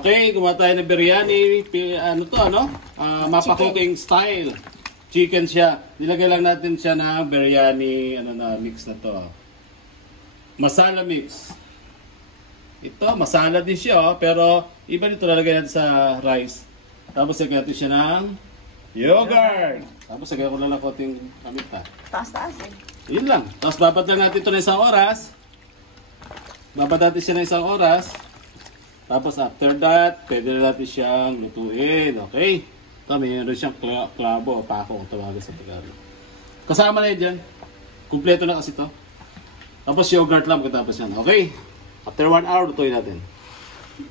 Okay, gumawa tayo ng biryani. Ano to, ano? Mapa cooking style. Chicken siya. Nilagay lang natin siya na biryani, ano na, mix na to. Masala mix. Ito, masala din siya, oh, pero iba nito lalagay natin sa rice. Tapos lagyan natin siya ng yogurt. Tapos lagyan ko lang ng konting amit pa. Taas-taas eh. Yun lang. Tapos babad lang natin ito ng isang oras. Babad natin siya ng isang oras. Tapos after that, pwede na natin siyang lutuin. Okay? Ito, mayroon siyang klabo o pako kung tawagan sa Tagalog. Kasama na yun dyan. Kumpleto na kasi ito. Tapos yogurt lang pagkatapos yan. Okay? After 1 hour, lutuin natin.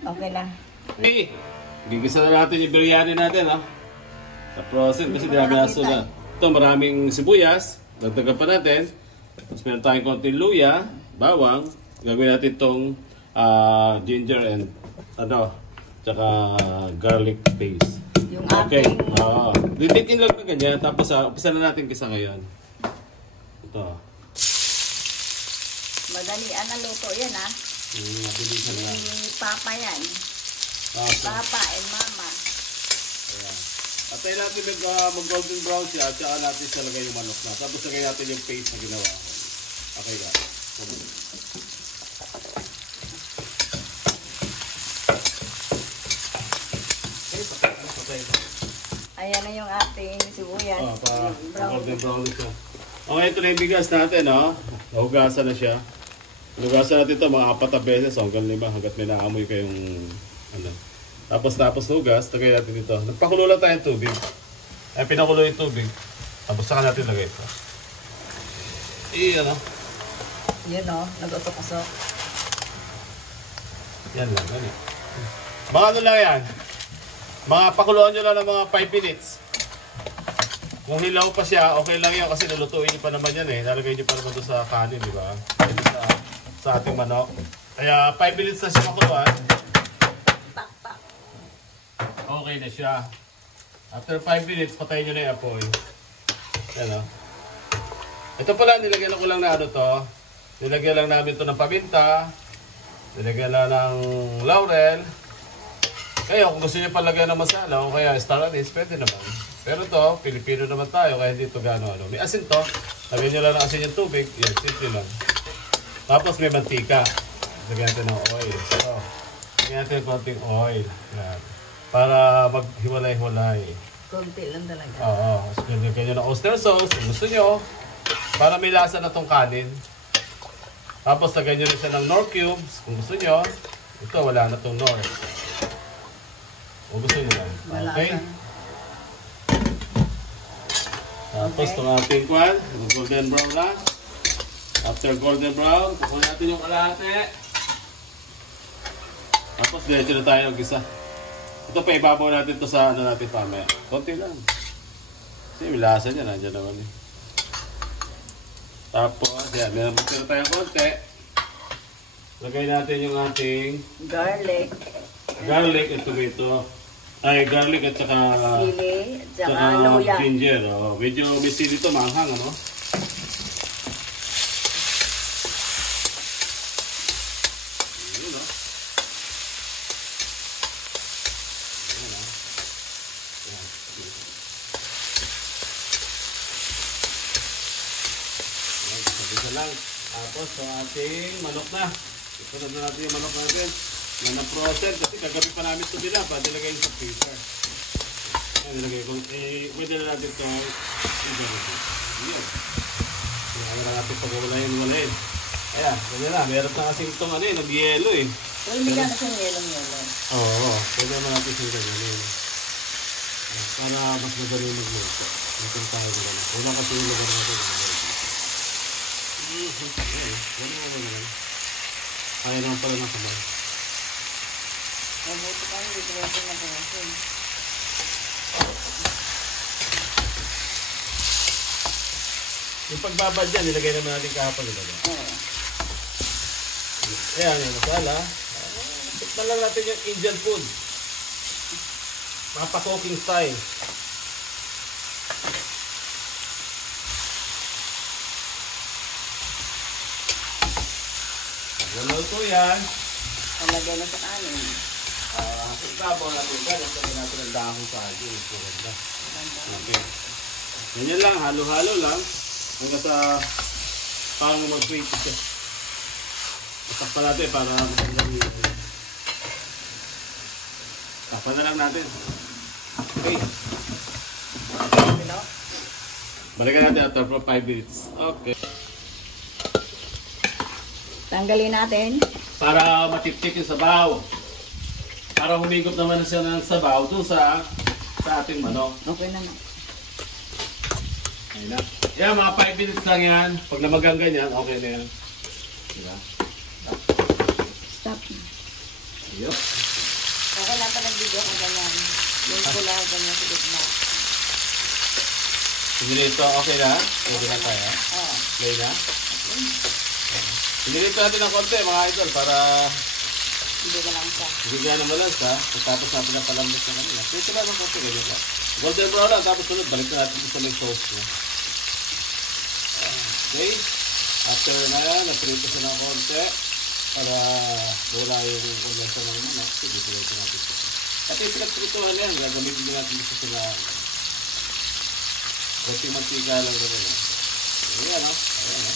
Okay na. Okay. Gigisa na natin yung biryani natin, ha? Sa process, kasi dinagaso na. Ito, maraming sibuyas. Dagdagan pa natin. Tapos meron tayong konting luya, bawang. Gagawin natin itong ginger and tsaka garlic paste. Yung okay. ating... Didikin lang na ganyan. Tapos umpisa na natin kisa ngayon. Ito. Madalian na luto yan, ha? Mabilisan lang. Papa yan. Okay. Papa and mama. Ayan. At tayo natin mag-golden brown siya. At saka natin siya lagay yung manok na. Tapos lagay natin yung paste na ginawa. Okay ba? Ayan na yung ating sibuyas. Golden brown siya. Okay, ito na yung bigas natin, no? Nahugasan na siya. Nahugasan natin ito mga 4 na beses hanggang 5 hanggat may naamoy kayong ano. Tapos hugas, lagay natin ito. Nagpakulo lang tayo ng tubig. Ay, pinakulo yung tubig. Tapos saka natin lagay ito. Ano? Yun o, nag-usok-usok. Yan lang, ganyan. Mga ano lang yan? Mga pakuluan nyo lang ng mga 5 minutes. Kung hilaw pa siya, okay lang yan kasi lulutuin nyo pa naman yan eh. Nalagay nyo pa naman doon sa kanin, di ba? Sa ating manok. Kaya 5 minutes na siya makuluan. Okay na siya. After 5 minutes, patayin nyo na yung apoy. Yan o. Ito pala, nilagyan ko lang na ano to. Nilagyan lang namin ito ng paminta. Nilagyan lang ng laurel. Kaya kung gusto nyo palagyan ng masala o kaya star anise, pwede naman. Pero to, Pilipino naman tayo, kaya hindi ito gano'n. May asin to. Lagyan nyo lang ng asin yung tubig. Yan, simple lang. Tapos may mantika. Lagyan natin ng oil. So, lagyan natin ng konting oil. Yan. Para maghiwalay-hiwalay. Konti lang talaga. Oo. Lagyan nyo ng oyster sauce kung gusto nyo. Para may lasa na tong kanin. Tapos lagyan nyo rin siya ng Knorr cubes kung gusto nyo. Ito, wala na tong Knorr. Kung gusto nyo lang. Okay? Tapos itong ating kwan. Golden brown lang. After golden brown, kukunin natin yung kalahati. Tapos diretso na tayo mag-isa. Ito pa ibabaw natin ito sa ano natin pamaya. Konti lang. Kasi may lasa niya. Nandiyan naman eh. Tapos, yan. May naman tayong konti. Lagay natin yung ating Garlic. Garlic at tomato. Ay, garlic at saka Sili. At saka luya. Ginger. Oh. Medyo may sili ito. Manghang, ano? Lang. Tapos ang ating manok na. Isunod na natin yung manok natin. Yan ang process. Kasi kagabi pa namin ito binaba. Dilagay sa freezer. Yan, nilagay ko. Pwede na natin ito. Yan. Kaya na natin pag-walayin. Ayan, ganyan na. Meron na kasing itong ano eh. Nag-yelo eh. So, hindi na siyang yelong-yelo. Oo. Pwede naman natin siya ganyan. Para mas madali mag-luto. Natin tayo na ganyan. Una kasi yung lugar natin. Kaya naman pala ng sabay. Mabuti pa rin dito rin na bumasin. Yung pagbabad dyan, nilagay naman natin kahapon nila. Ayan, yung masala. Tikman lang natin yung Indian food. Mapa cooking style. Luto yan. Palagay na sa kanin. Ibabaw natin yan. Lagyan natin ang dahon sa atin. Okay. Ganyan lang, halo-halo lang. Hanggang sa parang mag-sweet siya. Itakpan natin para takpan na lang natin. Okay. Balikan natin after 5 minutes. Okay. Tanggalin natin. Para matiptik yung sabaw. Para humigop naman siya ng sabaw doon sa ating manok. Okay na. Ayun na. Yan, mga 5 minutes lang yan. Pag namagang ganyan, okay na yan. Diba? Stop. Ayun. Okay na pa nag-video kung ganyan. Yung pula, ganyan sa gitna. Hindi ito, okay na? Pwede na tayo. Oo. Play na? Hindi natin ng konti mga idol para Hindi ka lang siya. bigyan ng malansa. Tapos natin na palambot na kanila. Pwede lang ng konti ganyan lang. Golden brown lang. Tapos sunod, balik na natin sa may sauce niya. Okay. After na yan, naprito siya ng konti para wala yung kondensa ng manok. Sige, prito natin ito. At yung pinagprituhan yan, gagamitin din natin dito sila. Kunting mantika lang gano'n. Ayan o. Ayan o.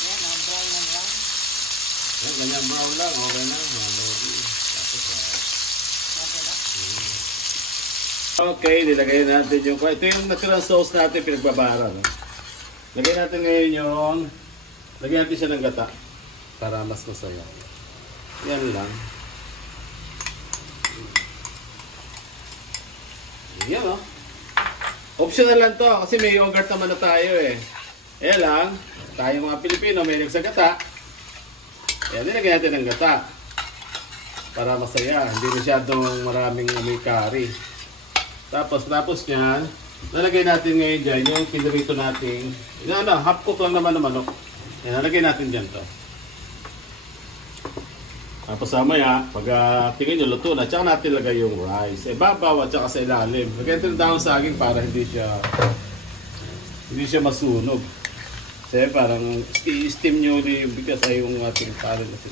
Yan, brown na brown. Yan, ganyan brown lang. Okay na. Tapos Okay na. okay, nilagay natin yung... Ito yung naturang sauce natin, pinagbabara. No? Lagay natin ngayon yung... Lagyan natin siya ng gata. Para mas masaya. Yan lang. Yan o. Optional lang to kasi may yogurt naman na tayo eh. Ayan lang. Tayo mga Pilipino may sa gata. Ayan, nilagyan natin ng gata. Para masaya. Hindi masyadong maraming may curry. Tapos niyan, nalagay natin ngayon dyan yung pinirito natin. Half cook lang naman ng manok. Ayan, nalagay natin dyan to. Tapos mamaya, pag tingin nyo luto na, tsaka natin lagay yung rice. Babaw at tsaka sa ilalim. Lagyan natin dahon saging para hindi siya masunog. Kasi parang i-steam nyo rin yung bigas ay yung ating parang kasi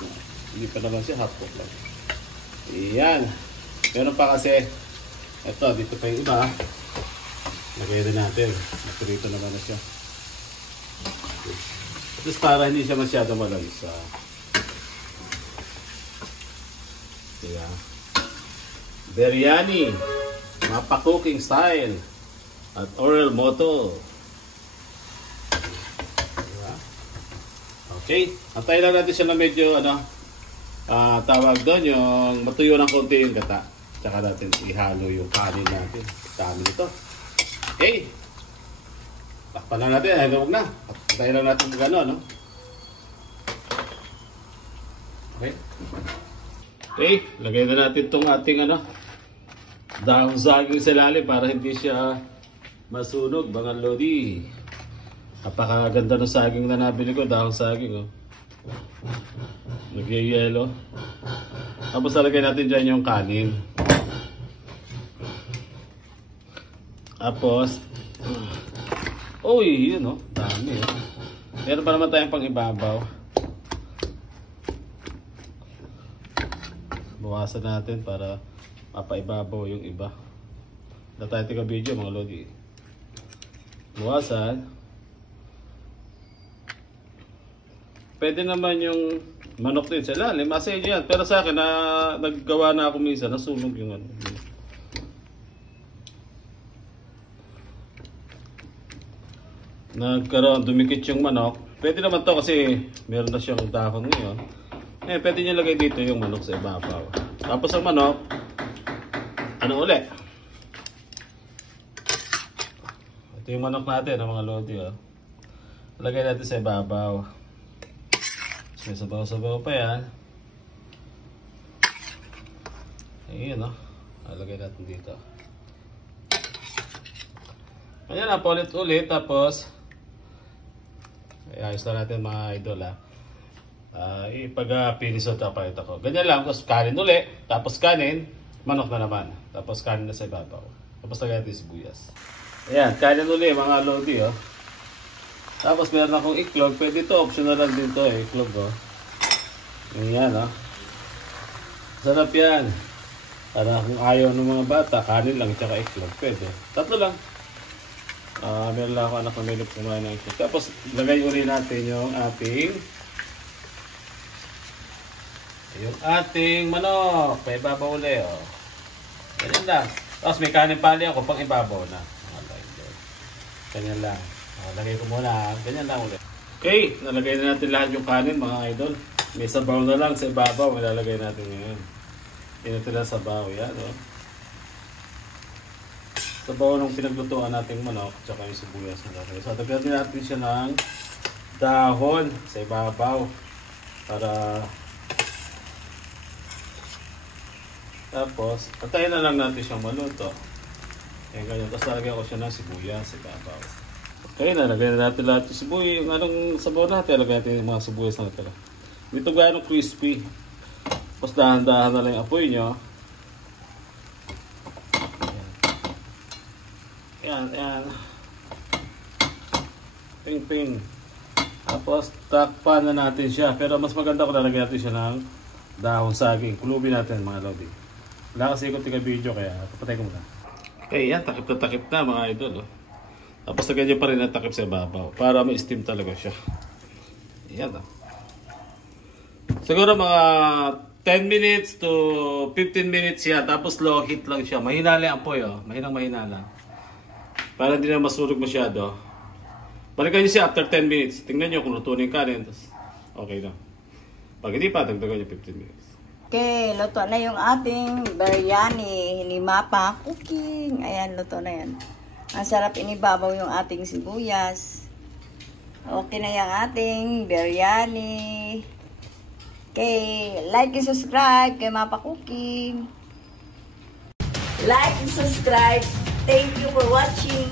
hindi pa naman siya half cook lang. Ayan. Meron pa kasi, eto, dito pa yung iba. Lagay rin natin. Naturito naman na siya. Tapos para hindi siya masyado malansa. Diba? Biryani. Mapa-cooking style. At oral moto. Diba? Okay. Antayin lang natin siya na medyo tawag doon yung matuyo ng konti yung gata. Tsaka natin ihalo yung kanin natin. Dami nito. Okay. Takpan na natin. Huwag na. Antayin lang natin gano'n, no? Okay. Okay, lagay na natin itong ating dahon saging sa ilalim para hindi siya masunog, mga lodi. Napakaganda ng saging na nabili ko, dahon saging. Oh. Nagyayelo. Tapos lagay natin dyan yung kanin. Tapos, uy, yun dami. Meron pa naman tayong pang ibabaw. Bawasan natin para mapaibabaw yung iba. Wala tayo tika video mga lodi. Bawasan. Pwede naman yung manok din sa ilalim. Masaya yan. Pero sa akin naggawa na ako minsan. Nasunog yung nagkaroon, dumikit yung manok. Pwede naman to kasi meron na siyang dahon ngayon. Pwede nyo lagay dito yung manok sa ibabaw. Tapos ang manok, uli? Ito yung manok natin, mga lodi. Lagay natin sa ibabaw. So, sabaw-sabaw pa yan. Ayun, lagay natin dito. Ayan, paulit-ulit. Tapos, ayos na natin mga idol, pag-pinisot pa ito ko. Ganyan lang, tapos kanin uli, tapos kanin, manok na naman. Tapos kanin na sa ibabaw. Tapos lagyan natin sibuyas. Ayan, kanin uli mga lodi. Tapos meron akong iklog. Pwede ito, optional lang din ito iklog. Ayan, sarap yan. Para kung ayaw ng mga bata, kanin lang tsaka iklog, pwede. Tatlo lang. Meron lang ako anak na may kumain ng iklog. Tapos, lagay uli natin yung ating manok. May ibabaw uli, oh. Ganyan lang. Tapos may kanin pali ako pang ibabaw na. Ganyan lang. Lagay ko muna. Ganyan lang ulit. Okay, nalagay na natin lahat yung kanin mga idol. May sabaw na lang sa ibabaw. Ilalagay natin ngayon. Hindi natin lang sabaw. Yan, oh. Sabaw ng pinaglutuan nating manok. Tsaka yung sibuyas na natin. So, dagdagan din natin siya ng dahon sa ibabaw. Para... Tapos, patayin na lang natin siyang maluto. Ayan, ganyan. Tapos lalagyan ko siya ng sibuyas sa ibabaw. Okay, nalagyan na natin lahat yung sibuyas. Yung anong sabaw natin, lagyan natin yung mga sibuyas na natin. Dito gano'ng crispy. Tapos dahan-dahan na lang yung apoy nyo. Ayan, ayan. Ping-ping. Tapos takpan na natin siya. Pero mas maganda kung lalagyan natin siya ng dahon saging. Kulubin natin mga lodi. Wala kasi ikot yung video kaya papatay ko muna. Okay, yan. Takip na mga idol. Oh. Tapos lagyan nyo pa rin ang takip sa ibabaw. Para may steam talaga siya. Yan. Oh. Siguro mga 10 minutes to 15 minutes yan. Tapos low heat lang siya. Mahina lang ang apoy. Oh. Mahina lang. Para hindi na masurog masyado. Balikan nyo siya after 10 minutes. Tingnan nyo kung luto na yung kanin. Tapos okay na. Pag hindi pa, dagdagan nyo 15 minutes. Okay, luto na yung ating biryani. Hinimapa cooking. Ayan, luto na yan. Ang sarap inibabaw yung ating sibuyas. Okay na yung ating biryani. Okay, like and subscribe kay Mapa Cooking. Like and subscribe. Thank you for watching.